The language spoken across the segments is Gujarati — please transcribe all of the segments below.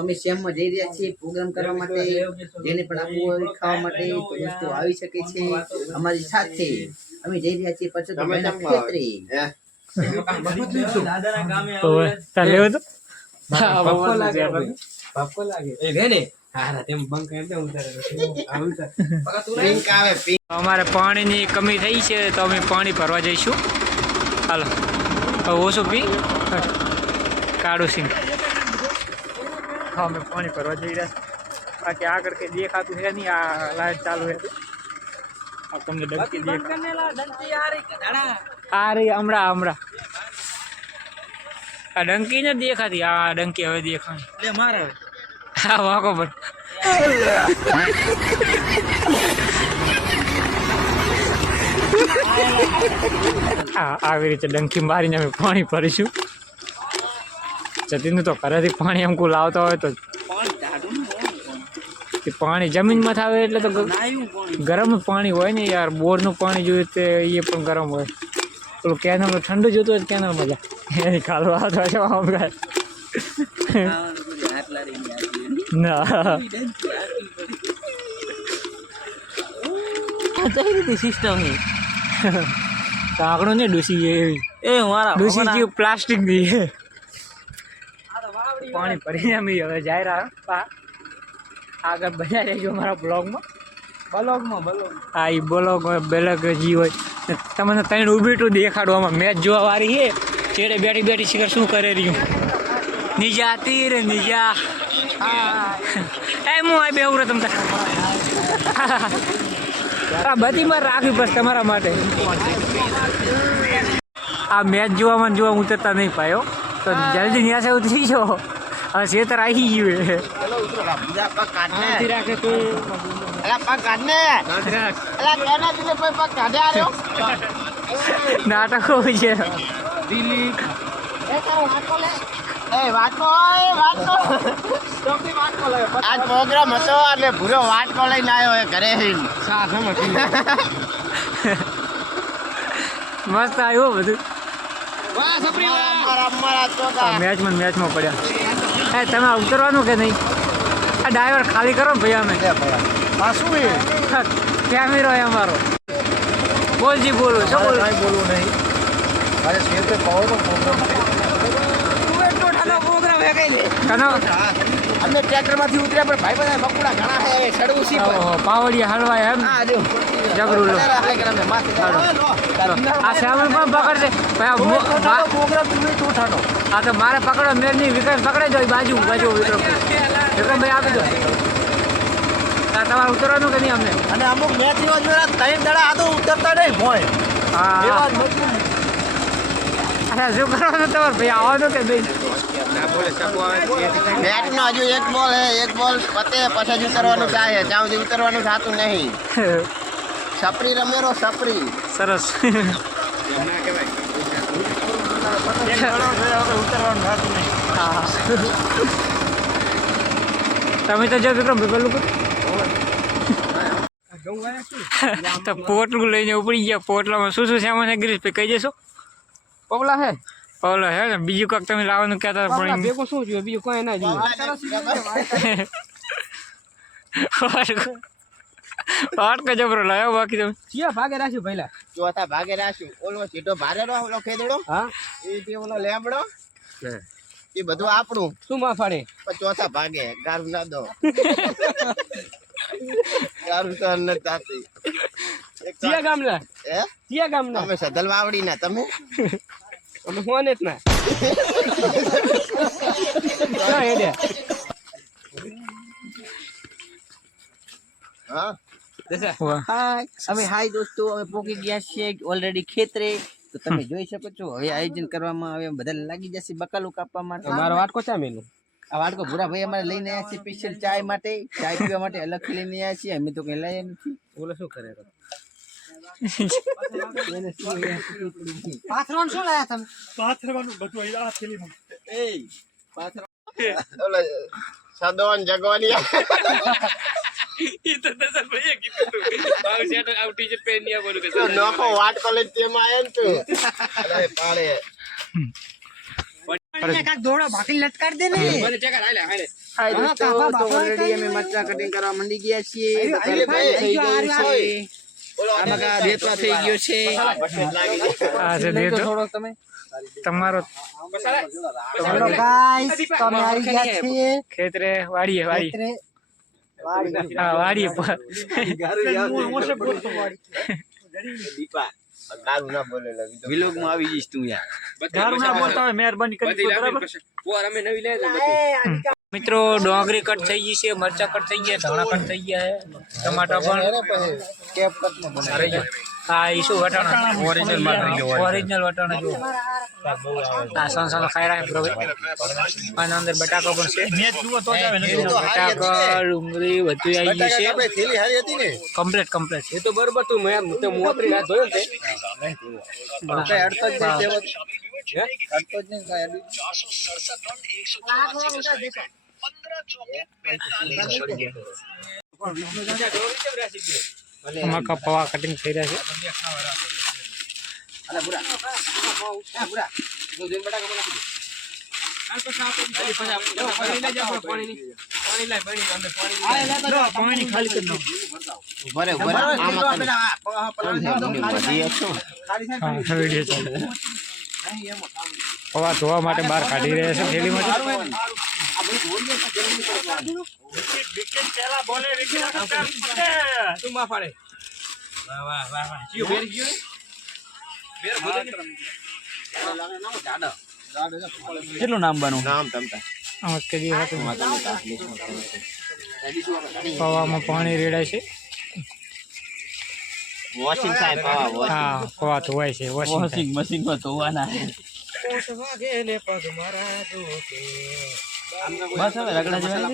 અમે શ્યામમાં જઈ રહ્યા છીએ પ્રોગ્રામ કરવા માટે જેને પણ આપવું હોય ખાવા માટે તો વસ્તુ આવી શકે છે અમારી સાથે. અમે જઈ રહ્યા છીએ ખેતરે લેવો તો ભપકો લાગે ભપકો લાગે. એ રે ને? હારા તેમ બંક એમ તેમ ઉતારે આ ઉતાર? પિંક આવે પિંક. અમારે પાણીની કમી થઈ છે તો અમે પાણી ભરવા જઈશું. હાલો. ઓછું પી. કાળું સિંગ હા અમે પાણી ભરવા જઈ રહ્યા છીએ. બાકી આગળ કંઈ દેખાતું છે નહીં આ લાઈટ ચાલુ છે આ તમને ડંકી દેખાય. આ રહી હમણાં હમણાં. આ ડંકી ને દેખાતી આ ડંકી હવે દેખાણી. લે મારે હા વાંકો પણ. આવી રીતે ડંકી મારીને અમે પાણી ભરીશું. જતીનનું તો ઘરેથી પાણી અમકુ લાવતા હોય તો પાણી જમીનમાં થાવે એટલે તો ગરમ પાણી હોય ને યાર બોરનું પાણી જોઈએ તે એ પણ ગરમ હોય. પેલું કેનલનું ઠંડુ જોતું હોય કેનલ મજા એની ખાલું આવતો છે આમ. ના. સિસ્ટમ કાકડો ને ડૂસી એવી. એ મારા ડૂસી પ્લાસ્ટિકની પાણી ભરીને અમે હવે જાય રહ્યા. પા આગળ બધા રહેજો મારા બ્લોગમાં. બ્લોગમાં બ્લોગ. હા એ બ્લોગ હોય બેલગ જી હોય. તમને ત્રણ ઊભીટું દેખાડવામાં મેચ જોવા વાળી છે. ચેડે બેઠી બેઠી શિખર શું કરે રહ્યું? નિજા તીર નીજા. એ હું આ બેવું તમને આ બધી મારે રાખવી પડશે તમારા માટે. આ મેચ જોવામાં જોવા ઉતરતા નહીં પાયો તો જલ્દી ન્યાસે ઉતરી જાઓ. હવે શેતર આવી ગયું છે બીજા પગ કાઢને રાખે તો. અલા પગ કાઢને. અલા કેના તું પગ પગ કાઢે આર્યો નાટકો છે. આજ પ્રોગ્રામ હતો અને ભૂરો વાટકો લઈને આવ્યો એ ઘરે મસ્ત આવ્યું બધું. મેચમાં મેચમાં પડ્યા. એ તમે ઉતરવાનું કે નહીં? આ ડ્રાઈવર ખાલી કરો ને ભાઈ અમે. આ શું એ? કેમેરો એ અમારો. બોલજી બોલું શું બોલું? કાંઈ બોલવું નહીં. આજે શેર પાવરનો પ્રોગ્રામ છે. કનો? અમે ટ્રેક્ટરમાંથી ઉતર્યા પણ ભાઈ બધા બકુડા ઘણા હે ચડવું ઓહો, પાવડિયા હલવાય એમ. હા જો. લો માથે આ શ્યામલ પણ પકડશે? આ તો ઠાનો આ તો મારે પકડો મેર નહીં વિકાસ પકડે જો બાજુ બાજુ વિક્રમ. વિક્રમભાઈ આપી દો. તમારે ઉતરવાનું કે નહીં અમને? અને અમુક મેચ દિવસ કઈ ત્રણ દડા આ તો ઉતરતા નહીં ભોય હા. શું કરવાનું તમારે? ભાઈ આવવાનું કે ભાઈ બેટ નો હજુ એક બોલ હે એક બોલ પતે પછી જ ઉતરવાનું થાય જ્યાં સુધી ઉતરવાનું થતું નહીં. સપરી રમેરો સાપરી સરસ. તમે તો જો વિક્રમ પેલું તો પોટલું લઈને ઉપડી ગયા. પોટલામાં શું શું સામાન છે ગિરીશ ભાઈ કહી જશો પગલા હે. ઓલો હે ને? બીજું કાંક તમે લાવવાનું કહેતા હતા પણ ભેગું શું જોઈએ બીજું કઈ ના જોઈએ વાટકો જબરો લાયો બાકી તમે. ચિયા ભાગે રાખ્યું પહેલા ચોથા ભાગે રાખ્યું. ઓલો સીધો ભારે રો ઓલો ખેદડો. હા? એ તે ઓલો લેમડો. એ બધું આપણું. શું માં ફાડે? પણ ચોથા ભાગે ગારું ના દો. ગારું તો અન્ન તાતી. ચિયા ગામના? હે? ચિયા ગામના? અમે સદલ વાવડી ના તમે? અમે ફોન જ ના. ક્યાં હેડ્યા? હા. હાય અમે હાય દોસ્તો અમે પોકી ગયા છીએ ઓલરેડી ખેતરે. તો તમે જોઈ શકો છો. હવે આયોજન કરવામાં આવે બધા લાગી જશે બકાલું કાપવા માટે. મારો વાટકો ચા મેલું? આ વાડકો ભૂરા ભાઈ અમારે લઈને આવ્યા છે સ્પેશિયલ ચાય માટે. ચાય પીવા માટે અલગથી લઈને આવ્યા છીએ. અમે તો કઈ લઈએ નથી. ઓલો શું કરે ઓલો સદોન જગવાનિયા નોખો વાટકો લઈને તેમાં દે ને તું અરે આલે હાય દોસ્તો તો ઓલરેડી અમે મચ્છા કટિંગ કરવા મંડી ગયા છીએ તો કાલે થઈ ગયું છે આમાં કા દેતવા થઈ ગયો છે આ છે રેતો થોડો તમે તમારો તમારો ગાઈસ તમે આવી ગયા છીએ ખેતરે વાડીએ વાડીએ પર. આવી જઈશ તું યાર. મહેરબાની મિત્રો ડોંગરી કટ થઈ ગઈ છે મરચા કટ થઈ ગયા ધાણા કટ થઈ ગયા ટમાટા પણ કેપ કટ હા એ શું વટાણા ઓરિજિનલ ઓરિજિનલ વટાણા જો. હા સંસાનો ખાઈ રહ્યા બરોબર? અને અંદર બટાકા પણ છે. મેચ જુઓ તો જ આવે નથી બટાકા ડુંગળી બધું આવી ગયું છે. થેલી હારી હતી ને. કમ્પ્લીટ કમ્પ્લીટ એ તો બરોબર તું મેં તે મોતરી હાથ ધોયો તે. કઈ અડતો જ નહીં અડતો જ નહીં કઈ અડું. પાણી નાખો ભરે આ પગા ખાલી હા વીડિયો ચાલે પવા ધોવા માટે બહાર કાઢી રહ્યા છે થેલી માટે. તું માં પાડે. વાહ વાહ વાહ વાહ. જીઓ બેર ગયો? કેટલું નામ બનવું નામ તમતા. પવામાં પાણી રેડાય છે. વોશિંગ સાહેબ પાવા હા પવા ધોવાય છે વોશિંગ વોશિંગ મશીનમાં ધોવાના બસ હવે રગડા જેવા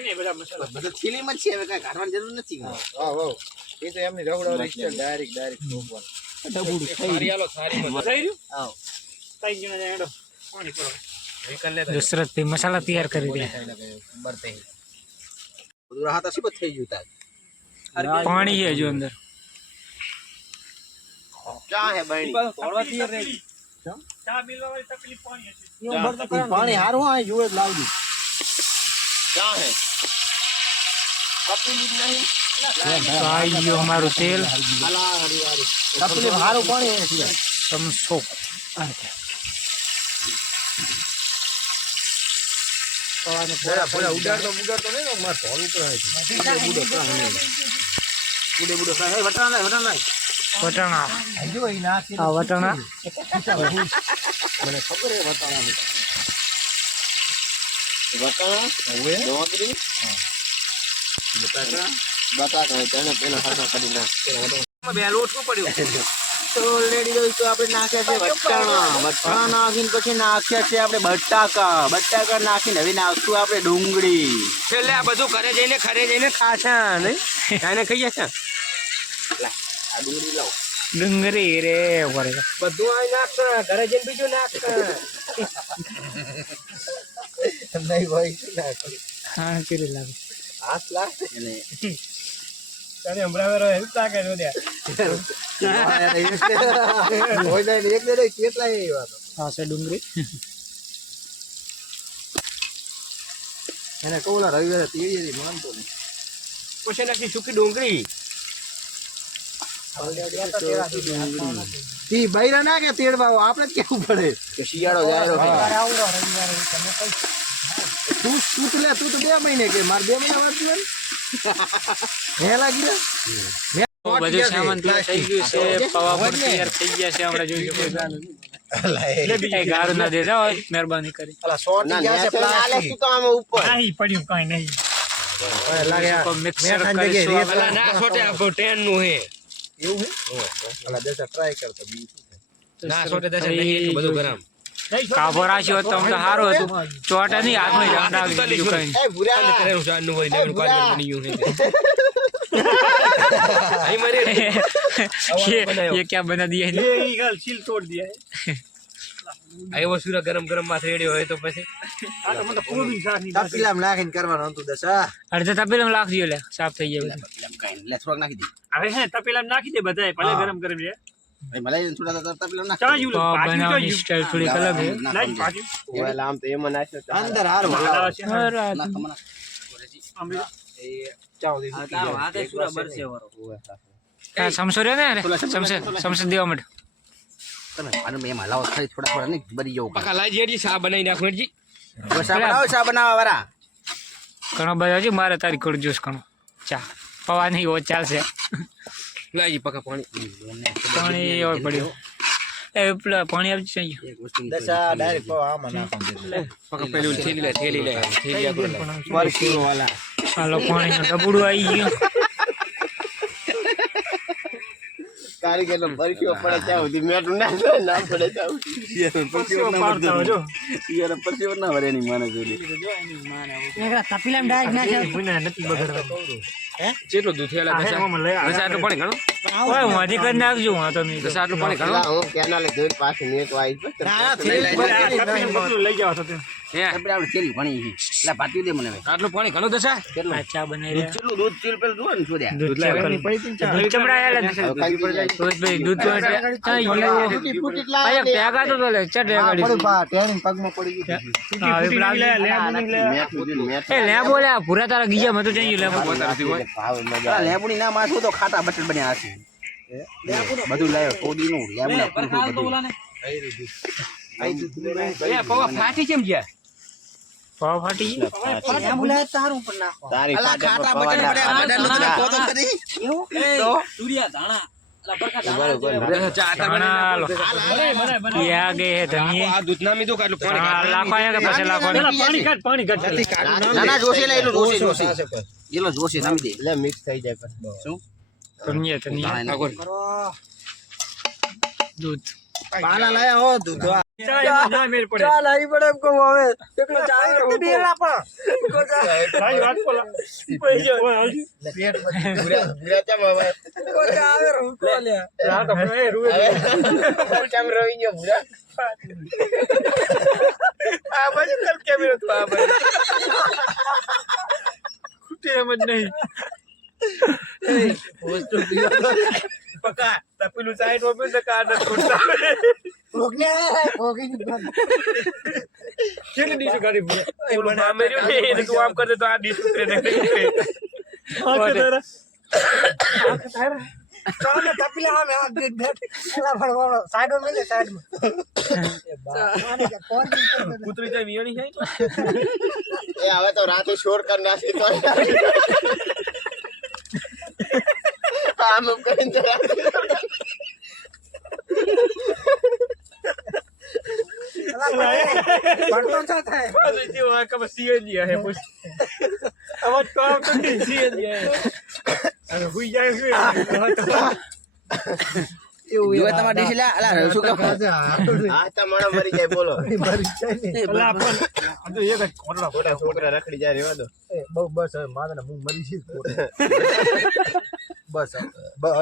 ને બધા મસાલા. બધા થેલીમાં જ છે હવે કઈ કાઢવાની જરૂર નથી એ તો એમની રગડા ડાયરેક્ટ ડાયરેક્ટ સારી હાલો સારી મજા. થઈ રહ્યું આવ. ત્રણ જણા જાય હેડો. પાણી કરો નીકળ લે દશરથભાઈ મસાલા તૈયાર કરી દે પાણી છે જો અંદર. ચા હે બહેણી તોડવા તૈયાર રહી ચા મિલવા વાળી તકલીફ પાણી હારું આ જુએ જ લાવજો ચા હે કપી નહીં આવી ગયું અમારું તેલ કપી હારું પાણી હે ઉડાડતો ઉડાડતો નહીં મારે ઉડે ઉડે વટાણા લાય વટાણા લાય વટાણા. આ વટાણા મને ખબર હે વટાણા. ની વટાણા હવે ડોંગરી બટાકા બટાકા તેને પેલા હાથા કાઢી નાખ બે લોટવું પડ્યું તો ઓલરેડી દોસ્તો આપણે નાખ્યા છે વટાણા વટાણા નાખીને પછી નાખ્યા છે આપણે બટાકા બટાકા નાખીને હવે નાખશું આપણે ડુંગળી છેલ્લે આ બધું ઘરે જઈને ઘરે જઈને ખાશે નહીં? એને ખાઈએ છે? આ ડુંગળી લાવો. ડુંગળી રે વરે. બધું આ નાખ ઘરે જઈને બીજું નાખ નહીં ભાઈ નાખ હા કરી લાગે. હાથ લાગશે. એને તને હમણાં વેરો હેલ્પ લાગે છે ત્યાં. હોય નહીં એક દે કેટલા એ વાત. હા છે ડુંગળી. એને કહું ના રવિવારે તીડી હતી તો પછી નાખી સૂકી ડુંગળી. તી બૈરા ના કે તેડવા આપણે જ કેવું પડે? કે શિયાળો જાય તું તું તો લે તું તો બે મહિને કે મારે બે મહિના વાત હોય હે લાગી રે બધું સામાન થઈ ગયું છે પવા પણ તૈયાર થઈ ગયા છે આપણે જોઈ શકો ગારું ના દેતા હોય મહેરબાની કરી. ના ગયા છે પ્લાસ્ટિક તો આમ ઉપર નહીં પડ્યું કઈ નહીં. મિક્સર કરીશું ના છોટે આપણું ટેનનું હે. એવું હે અલા દેસા ટ્રાય કરતો બી ના છોટે દશે નહીં એટલું બધું ગરમ કાબો રાખ્યો હોત તો આમ તો સારું હતું ચોટા નહીં હાથમાં જાણ આવી બીજું કઈ નહીં. એ ભૂરા કાલે કરેલું છે આનું વળી નવીન કાલે બન્યું છે અહીં મારી ये ये क्या बना दिया है આવ્યો સુરા ગરમ ગરમમાં રેડ્યો હોય તો પછી. તપીલામ નાખીને કરવાનું હતું દસા અડધા તપેલામાં લાખ લે સાફ થઈ જાય લે થોડોક નાખી દે. હવે હે તપેલા નાખી દે બધાય ભલે ગરમ ગરમ. આ સમસો રહ્યો ને સમસે સમસે દેવા માટે. તમે આને મેં એમાં ખાલી થોડા થોડા નહીં બરી જવું પકા લાઈ જેડી સા બનાવી નાખો હેડજી. શા બનાવો શા બનાવવા વાળા ઘણો બધા છે મારે તારી કોડ જોશ ઘણો. ચા. પવા નહીં ઓ ચાલશે. લાઈ પકા પાણી. પાણી પડ્યો. એ પેલા પાણી આપી છે એક વસ્તુ પકા પેલું થેલી લે થેલી લે. થેલી આપણે હાલો પાણીનું ડબડું આવી ગયું. કારીગર બરક્યો પડે ત્યાં સુધી. મેટું ના થાય ના પડે ત્યાં પછી ના વરે ની માને જોડી. તપીલામ ડાયરેક્ટ જેટલું દૂધ થયેલા દસ દસ આટલું પાણી ઘણું? ઓય મોઢી કરી નાખજો હું તો દસ આટલું પાણી ઘણું? હું કેનાલે દૂધ પાસે નેટ વાઈ હે? આપણે ભણી છે એટલે પાટી દે મને આટલું પાણી ઘણું દસા કેટલું? ચા બનાવી. કેટલું દૂધ ચીલ પેલ જુઓ ને છોડ્યા દૂધ ચા કરી. દૂધ ચમડાયેલા છે. રોજભાઈ દૂધ તો એટલે ચાઈ ગયું. અહીંયા ભેગા તો તો લે, પડી. હા, એ લેબો લે, ભૂરા તારા ગીજા માં તો જઈએ લેબો. લેબુની ના માથું તો ખાટા બટર બન્યા હશે. બધું લાવ્યો કોડીનું લેબુના પૂરું બધું. ફાટી કેમ ગયા? પાવ ફાટી ગયો બોલાય તાર ઉપર નાખો તારી ખાટા બટન પડે બટનનું તો કરી એવું? તો? દુરિયા ધાણા. મિક્સ થઈ જાય દૂધ. ચાલ લાયા હો રોઈ ગયો પૂરા આ બાજુ કલ કેમેરો તો આ બાજુ ખૂટે એમ જ નહીં પકા તપેલું સાઈડમાં પેલું કા ન છોડતા ભોગને આયા, ભોગીને બંધ. કેટલી ડીશ ગાડી પૂરા ઓલો મામેર્યો ને એને તું આમ કરે તો આ ડીશ ઉતરે ને ચાલ ને તપીલા સામે આ બે- બે- પેલા ભરવાનો. સાઈડમાં મેલે, સાઈડમાં. આને કે કોણ જીતે છે? કૂતરી જાય વિયાણી જાય એ હવે તો રાતે શોર કર નાખી તો આમ આમ કરીને તો રાતે અલા, ભાઈ, ભણતો છો થાય. અરે જે હોય કે બસ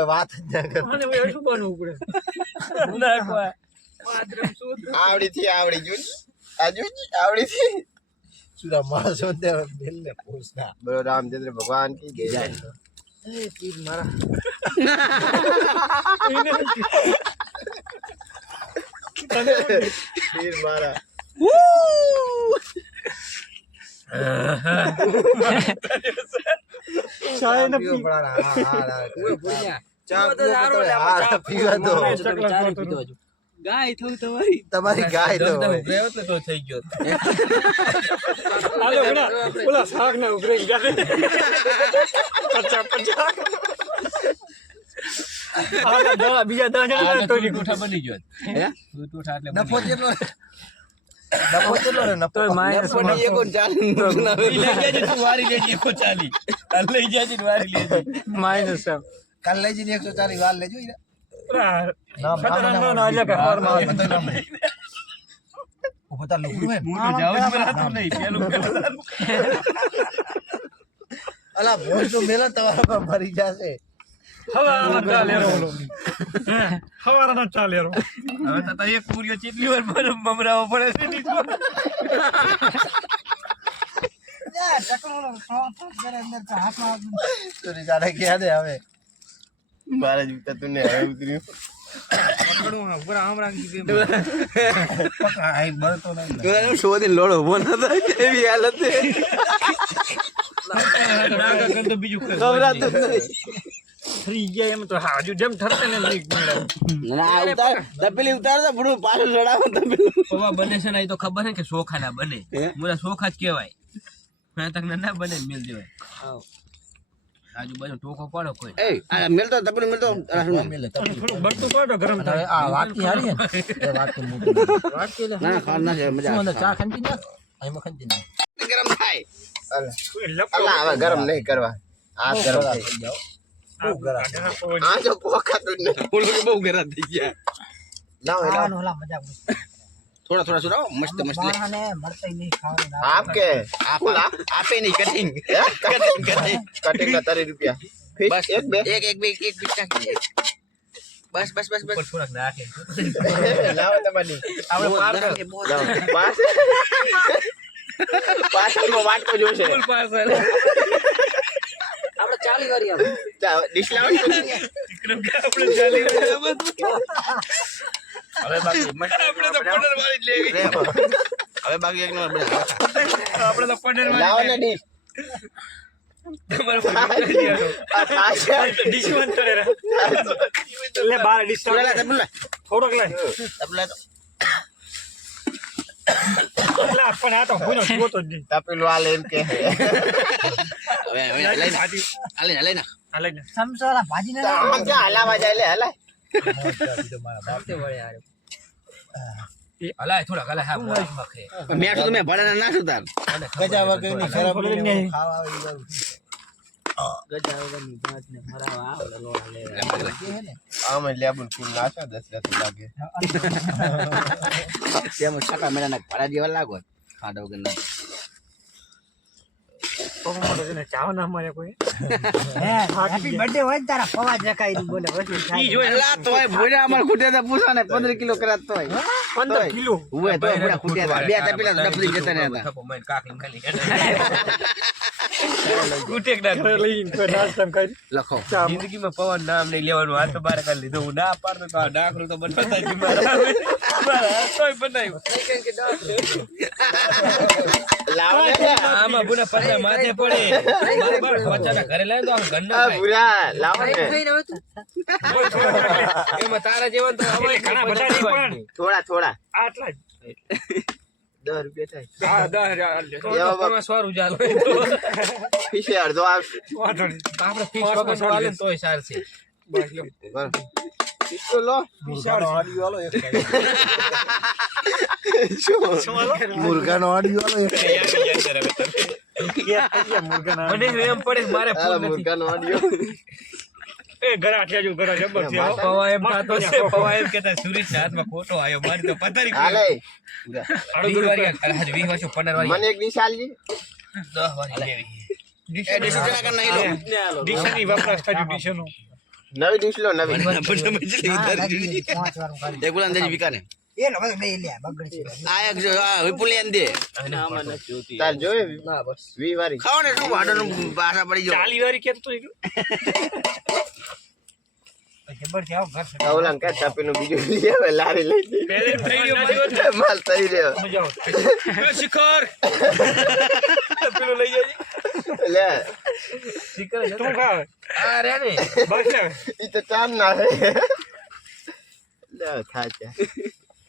વાત હે પૂછ અવાજ કામ તો નહીં સીએનજી હે અરે હુઈ જાય છે જોવે તમારે ડીશ લે અલા શું કહો હા તમારો મરી જાય બોલો જાય. દો વાત ના પડે ગાય તમારી? તમારી ગાય તો તો થઈ ગયો. ઓલા શાક ને ગયા પચા પચા બીજા દસ જણા તો બની ગયો. હે? નફો કેટલો તો માઇનસ પણ એ કોણ ચાલે નુકસાન આવે. માઇનસ કાલ લઈ જઈને એકસો ચાલીસ વાર લેજો અલા ભોજ તો મેલા તમારા પર મરી જશે હવે તો એક પૂરીઓ ચેટલી વાર બરફ બમરાવો પડે છે યા, ટકલો શ્વાસ કરે અંદર તો હાથમાં હાથ તો જાણે ક્યાં દે હવે મારા જ ઉતરતું ને હવે ઉતર્યું શોધી લોડો ઊભો ન થાય એવી હાલત છે. ખવડાતું જ ફરી ગયા એમ તો હજુ જેમ ઠરતે ને નહીં મળે. ના, આ ઉતાર તપેલી ઉતાર તો પાછું ચડાવો તપેલું. પૌવા બને છે ને તો ખબર છે કે ચોખા ના બને. હે? મુલા જ કહેવાય. મેં તક ના બને મિલ દેવાય. આજુબાજુ ટોકો પડો કોઈ. એ આ મેલતો તપેલું મેલતો આ શું નામ? થોડું બળતું પડો ગરમ થાય. આ વાટકી હારી એ વાટકી મૂકી ના ના ખાવા ના છે મજા આવે. ચા ખંતી ના એમાં ખંતી ના ગરમ થાય. લપકો હવે ગરમ નહીં કરવા. આ ગરમ થઈ બહુ ગરમ આ જો પોખાતું જ નહીં ફૂલ બહુ ગરમ થઈ ગયા લાવો લાવો. ખાવાનું ઓલા મજા આવે. થોડા થોડા સુરાવો મસ્ત મસ્ત લે. માણસને મળતાય નહીં ખાવાનું ના. આપ કે ફૂલ આપ આપે નહીં કટિંગ કટિંગ કટિંગ કટિંગ ના તારી રૂપિયા ફિશ બસ એક બે એક એક બે એક પીસ નાખી દે. બસ બસ બસ બસ ઉપર થોડાક નાખે લાવો તમારી આપણે ગરમ છે, બહુ લાવો પાસ પાછળનો વાટકો જોશે આપણે ચાલી વાળી આવે ચાલો, ડીશ લાવો ને. હવે બાકી આપણે તો પનીર વાળી લેવી. હવે બાકી એક નંબર આપણે તો પનીર લાવો ને ડીશ થોડોક લે. તપેલું લે તો. લે પણ આ તો ભૂનો જોતો જ નહીં તપેલું આ લે એમ કે હવે હવે લઈ આજી આ લઈ લઈ નાખ આ લઈ લે સમસો ઓલા ભાજી ને આમ ક્યાં હલાવા જાય લે હલાય હલાય થોડાક હલાય હા મોજ મખે મેં તો મેં ભણા ના તાર ગજા વગરની ખરાબ ખાવા આવી આમ લેબુ ફૂલ નાખો દસ દસ લાગે તેમ છકા મેળાના ભડા જેવા લાગો ખાડા હોય 15 કિલો કરાત તોય. પંદર કિલો. ઉવે તો ભૂડા ખૂટ્યા તા બે તપેલા ડફલી જતા રહ્યા હતા ગુટેક ના ઘરે લઈને કોઈ નાસ્તા કરી. લખો. જિંદગીમાં પવન નામ નહીં લેવાનું હાથ તો બાર કરી લીધો. હું ના પાડતો તો આ ડાકરું તો બનાવતા જ મારા મારા હાથોય બનાવ્યું લાવો ને આમાં બુના પતરા માથે પડે. બરાબર બચ્ચાના ઘરે લાવી દો આમ ખાય. ભૂરા લાવો ને એમાં તારા જેવા તો હવે ઘણા બધા નહીં પણ. થોડા થોડા. આટલા જ. દસ રૂપિયા થાય. લે. તો તો સો રૂપિયા લો. અડધો આવશે વાંધો નહીં. આપણે ફીસ વગર નો હાલે ને તોય સારશે. બસ લો. બસ. નો લો આડિયો. મને એમ પડે મારે આ ફોન નથી. એ ઘરા થયા ઘરા જબર છે પવા એમ થતો છે. પવા એમ કેતા સુરેશ હાથમાં ખોટો આવ્યો મારી તો પથારી હાલે વીસ વારી હાજ વીસ વારી પંદર વારી મને એક ડીશ આલજી. દસ લેવી ડીશ એ કર નાખી લો ડીશની વપરાશ થયું ડીશનું. નવી ડિશ લો નવી પણ તમે જેટલી ઉતારી પાંચ વાર કાઢી એ ગુલામ દેજી વિકાને. એ લોકો બે લે બગડ આ એક જો આ વિપુલ એમ દે. તાર જોયે વારી ને શું પાછા પડી તો બીજું લઈ લઈ જઈ. પહેલી થઈ ગયો મારી માલ થઈ રહ્યો શિખર! લઈ જાય તું ખા. આ ને. બસ ઈ તો ચામ ના હે થાય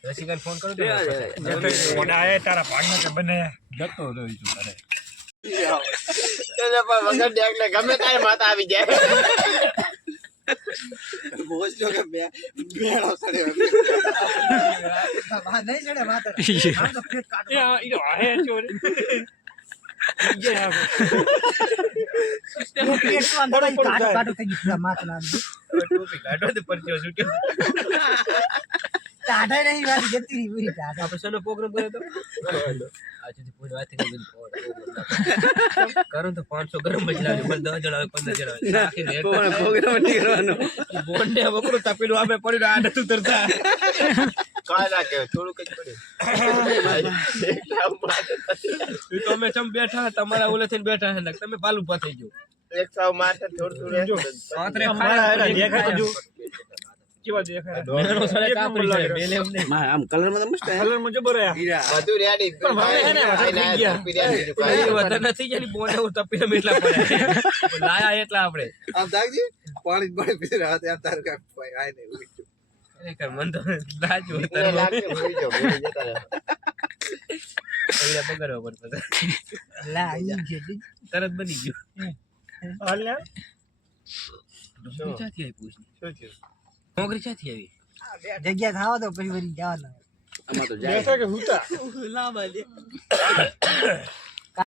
છે ફોન કરો આયા તારા ભાગમાં કે બને જતો રહ્યો છું તારે વગર ડેકને ગમે તારે માતા આવી જાય બોજ હા નહીં ચડે માત્ર આમ તો પેટ કાઢો યા, ઈ તો હારે ચોર. ઈ જે આવે. પેટ તો અંદર જ કાઢો કાઢો થઈ ગયું પૂરા માથા ના ટોપી કાઢો તો પરચો છૂટ્યો ટાઢા નહીં વાળી જતી રહી પૂરી ટાઢા આપણે શેનો પ્રોગ્રામ કર્યો તો આ સુધી પૂરી વાત કરી બધી કરું તો પાંચસો ગરમ જ લાગે પણ દસ જણ આવે પંદર જણ. આવે એક પ્રોગ્રામ નથી કરવાનો બોન્ડે બકરો તપેલું આપે પડી આ નતું તરતા. કાંઈ ના કે થોડુંક જ પડ્યું. તો અમે ચમ બેઠા તમારા ઓલે થઈને બેઠા હે તમે પાલું પથઈ ગયો એક સાવ માથે થોડું થોડું કેવા દેખાય? મેનો સાલે કાપડી છે બેલે એમ આમ કલરમાં તો મસ્ત કલરમાં જબર આયા બધું ready. પણ મને હે ને વધારે થઈ ગયા. એ રહ્યા નથી જાની બોને હું તપીને એટલા પડ્યા. લાયા એટલા આપણે. આમ જાગજી પાણી પાણી પી રહ્યા હતા આમ તારું કાંઈ આય નહીં ઉઠ્યું. ખરેખર મન તો લાજુ છે. લાગે, ભૂલી જાઓ, ભૂલી જતા રહો. પૈડા બગાડવા પડે લા ઈ છે તરત બની ગયું. હાલ ને નોકરી ક્યાંથી પૂછ શું થયું? નોકરી ક્યાંથી આવી? જગ્યા ખાવા તો પછી વળી જવાના. આમાં તો જાય. કે હુતા?